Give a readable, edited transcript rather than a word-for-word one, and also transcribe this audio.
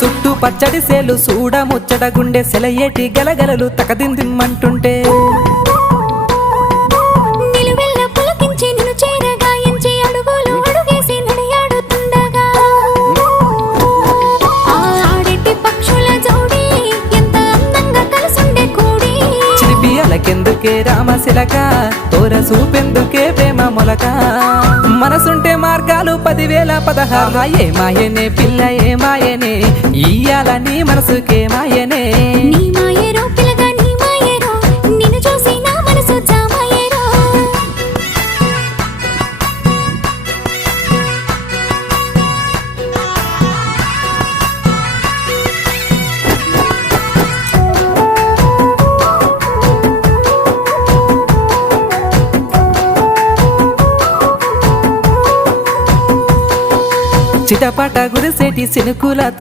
చుట్టూ పచ్చడి సేలు చూడ ముచ్చట గుండె సెలయేటి గలగలలు తకదిందిమ్మంటుంటే నిలువెల్ల పులకించి నిన్ను చేరగాయించి అడుగులు అడుగేసి నడియాడుతుండగా ఆడెట్టి పక్షుల జోడి ఎంత అందంగా కలుసుండే కూడి చిలిపి అలకెందుకే రామశిలక తోర చూపెందుకే ప్రేమ మొలక మనసుంటే మార్గాలు 10,016 ఏ మాయనే పిల్ల ఏ మాయనే ఇయ్యాల నీ మనసుకే మాయనే నీ మాయేరో పిల్లగా నీ మాయేరో నిన్ను చూసి నా మనసు జామాయేరో చిటపట గురిసేటి సినుకుల